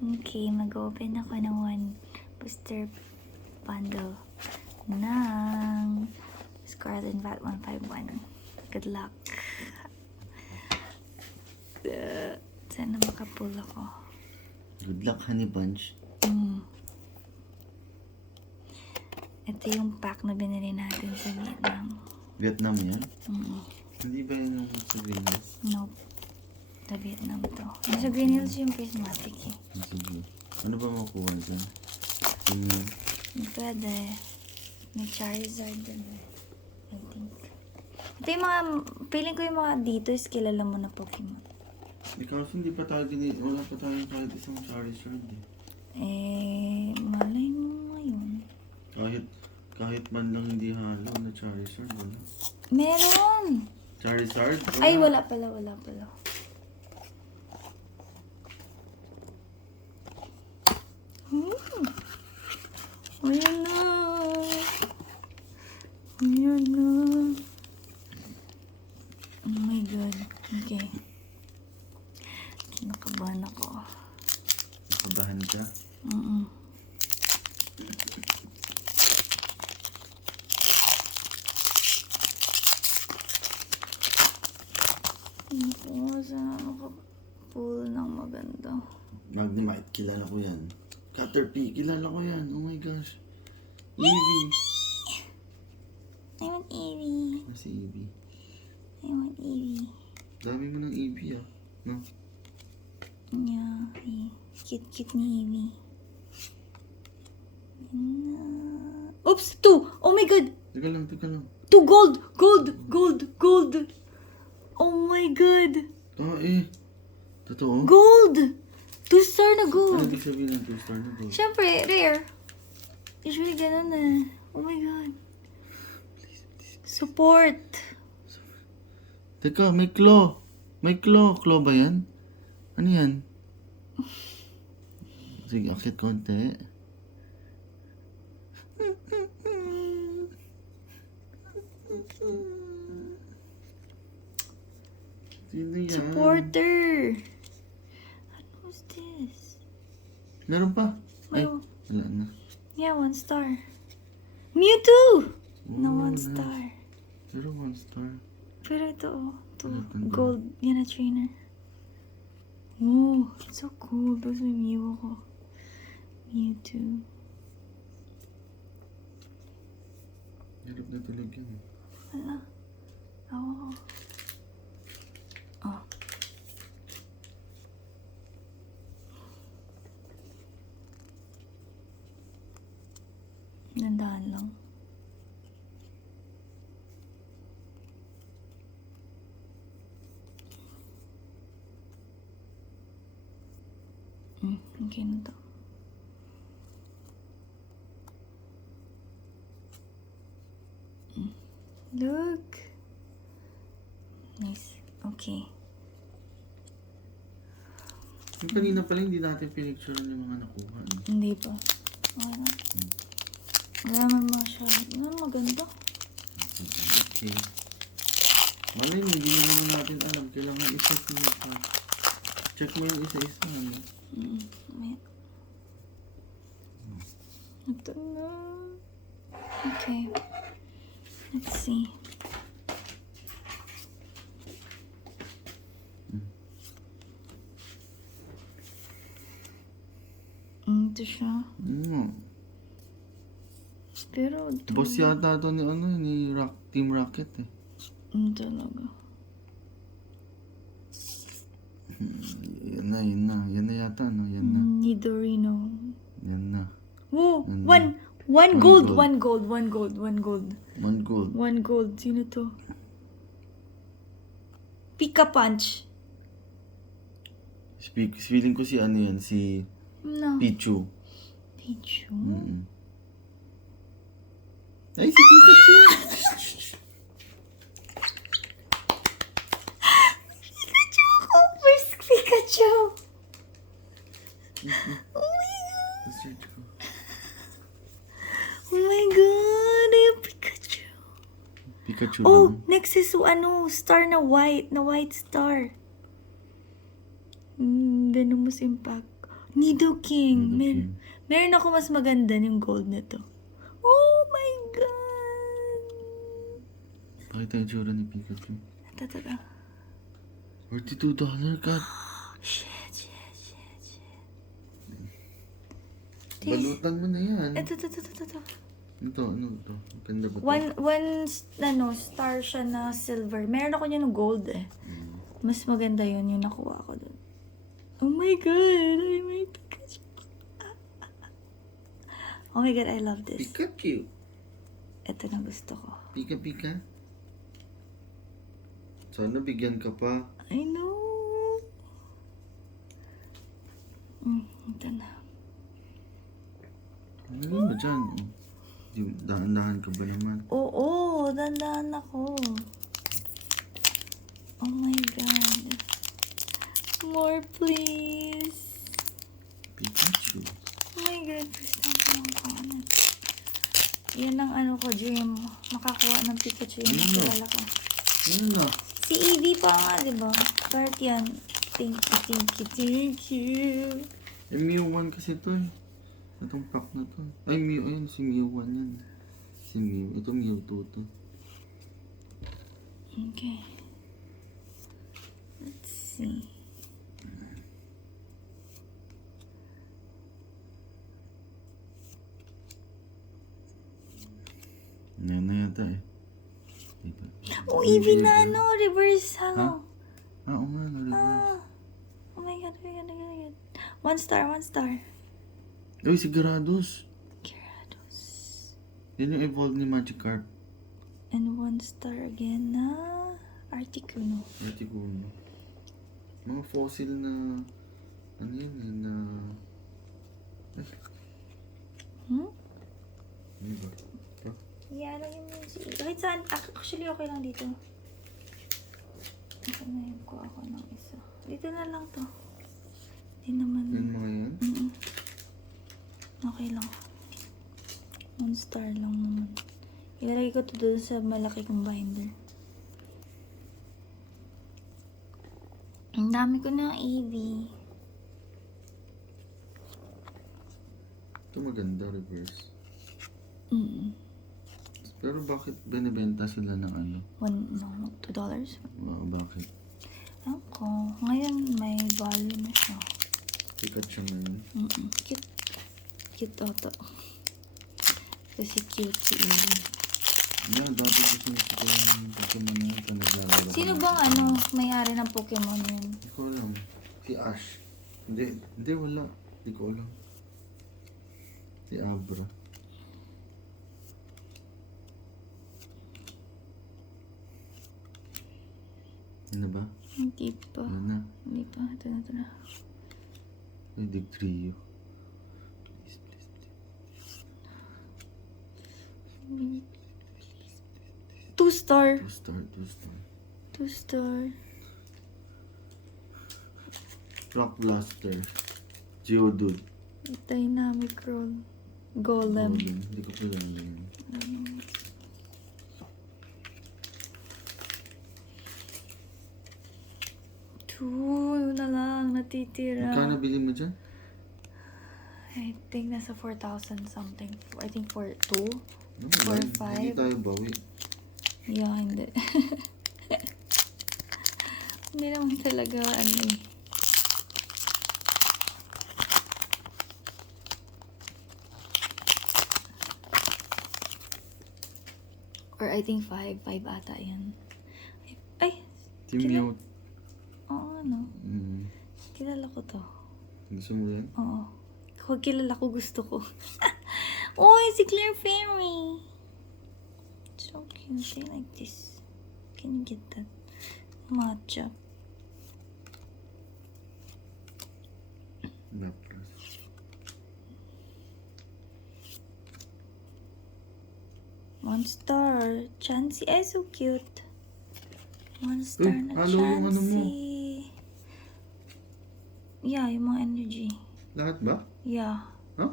Okay, mag-open ako ng one booster bundle ng Scarlet and Violet 151. Good luck. Sana makapull ako. Good luck, Honey Bunch. Ito yung pack na binili natin sa Vietnam. Vietnam yan? Hindi ba yan yung sa Venus? Nope. Sa Vietnam to. Yung sa Green Hills yung prismatic eh. Sige. Ano ba makuha dyan? Pwede. May Charizard din eh. I think. Ito yung mga, feeling ko yung mga dito is kilala mo na Pokemon. Kasi hindi pa tayo wala pa tayong kahit isang Charizard eh. Malay mo ngayon. Kahit man lang hindi halo na Charizard, wala. Meron! Charizard? Wala. Ay, wala pala. Ayan na. Oh my God. Okay. Nakabahan ako. Nakabahan ka? Sana makapull ng maganda. Magnemite, kilala ko yan. Caterpie, kilala ko yan. Oh my gosh. Eevee. I want Eevee. Nasi Eevee. I want Eevee. Dami mo ng Eevee ah. No? Yeah, cute ni Eevee. Oops! 2! Oh my God! Teka lang. 2 gold! Oh my God! Totoo? Gold! 2 star na Ano gold! ibig sabihin ng 2-star na gold? Siyempre, rare. Usually ganun eh. Oh my God. Support! Teka, may claw. May claw. Claw ba yan? Ano yan? Sige, akit konti. Sino yan? Supporter! What was this? Meron pa? Ay, May- wala na. Yeah, 1 star. Mewtwo! Na Oh, 1 nice. star. Pero 1 star. Pero ito, Ano to? gold. Yan na trainer. Oh, it's so cool. Tapos may Mew ako. Mewtwo. Hirap na talaga yun. Wala. Oh. Oh. Nandahan lang. Okay na to. Look. Nice. Okay. Yung kanina pala hindi natin pinicturean yung mga nakuha. No? Hindi pa. Wala. Wala man masyado. Wala maganda. Okay. Malay mo, hindi naman natin alam. Kailangan isa-isa pa. Check mo yung isa-isa. Ano? May... Ito na. Okay. Let's see. Ito siya. Pero ito... Boss yata ito ni Team Rocket eh. Talaga. Yan na yata, no? Yan na. Nidorino. Yan na. Whoa! Yan na. One gold. gold. One gold. One gold. One gold. Sino to? Pika Punch. Feeling ko si ano yan, si No. Pichu. Pichu? Ay, si Pikachu! Pikachu ako! Where's Pikachu? Oh my God! Search ko. Oh my God! Ay, Pikachu. Pikachu Oh, lang. next is star na white star. Venomous Impact. Nidoking. Nidoking. Meron ako mas maganda yung gold na to. Oh my God! Pakita yung tsura ni Pikachu. Ito. $42 ka. Shit. Balutan mo na yan. Ito. Ano to? Ganda ba to? One star siya na silver. Meron ako niya ng gold eh. Mas maganda yun yung nakuha ko doon. Oh my God! I may Pikachu. Oh my God, I love this. Pikachu. Ito na gusto ko. Pika. Sana bigyan ka pa. I know. Ito na. Ano mo dyan? Dahan-dahan ka ba naman? Oo, dandan ako. Oh my God. More please. Pikachu. Oh my God, gusto ko ng kanan. Yan ang ano ko, dream. Makakuha ng Pikachu yung nakilala ko. Ano na? Si Eevee pa nga, diba? Part yan. Thank you. Mew 1 kasi to eh. Itong pack na to. Ay, Mew, ayun, si Mew 1 yan. Si Mew. Ito Mew 2 to. Okay. Let's see. Yan na yata eh. Dito. Oh, Eevee na ano, reverse, ano. Oo nga, na-reverse. Oh my God. One star. Uy, si Gyarados. Gyarados. Yan yung evolved ni Magikarp. And one star again na Articuno. Articuno. Mga fossil na... Ano yan eh, na... Ano ba? Ito? Yeah, lagyan mo si... Kahit saan, actually okay lang dito. Ito na yung kuha ko ng isa. Dito na lang to. Hindi naman... Yan mga yan? Okay lang. One star lang naman. Ilalagay ko to doon sa malaki kong binder. Ang dami ko na Eevee. Ito maganda, reverse. Pero bakit binibenta sila ng ano? $2? Wow, bakit? Ako, ngayon may value na siya. Pikachu na yun. Cute toto. Kasi cute si Eevee. Yan, dati gusto niya ko yung Pokemon na yun. Naglalaro ko Sino na. bang may-ari ng Pokemon yun? Hindi ko alam. Si Ash. Hindi, wala. Hindi ko alam. Si Abra. Ano ba? Hindi pa. Ano na? Hindi pa. Ito na. Ay, Dugtrio. Please. 2 star. 2 star. Rock Blaster. Geodude. Dynamic roll. Golem. Hindi ko pala alam. Two na lang natitira. Magkano bili mo dyan? I think nasa 4,000 something. I think for 2. No, 4, 5. Hindi tayo bawi. Yeah, hindi. Hindi naman talaga ano eh. Or I think 5 ata yan. Ay! Team Mew. Oo, ano. Kilala ko to. Gusto mo yan? Oo. Kung kilala ko, gusto ko. Oy, si Claire Fairy! So cute. I like this. Can you get that? Matcha. Lapras. One star. Chansey. Ay, so cute. One star na halo yung ano mo. Chansey. Yeah, yung mga energy. Lahat ba? Yeah. Huh?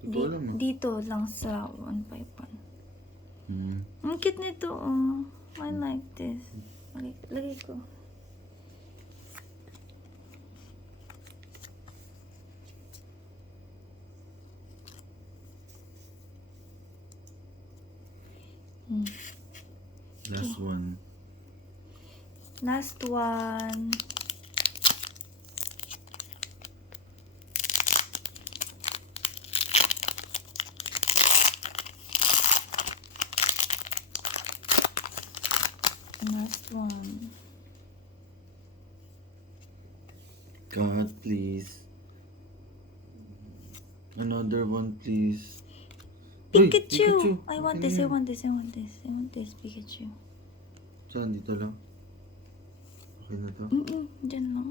Hindi ko alam ah. Dito lang sa 151. Ang cute nito, oh. I like this. Lagay ko. Last one. Last one. Last one. God, please. Another one, please. Uy, Pikachu! I want Okay this, I yan. want this, I want this. I want this, Pikachu. Saan? Dito lang? Okay na to? Dyan lang.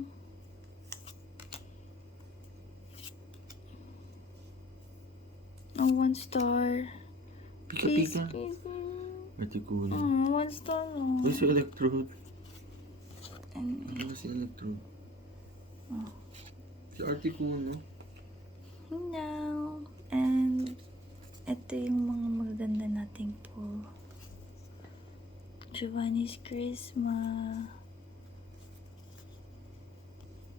Oh, 1 star. Please, Pika-pika. please. Ate kunin. 1 star lang. Uy, si Electrode. And, Ano ba si Electrode? oh. Si Articuno. No. And, ito yung mga magaganda nating po. Giovanni's Christmas.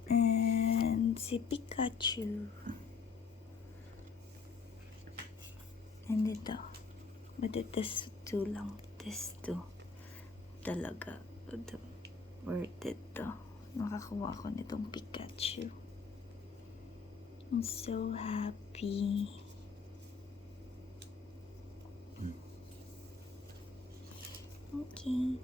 And si Pikachu. And ito. But this two lang. This two. Talaga. Worth it to. Nakakuha ko nitong Pikachu. I'm so happy. Okay.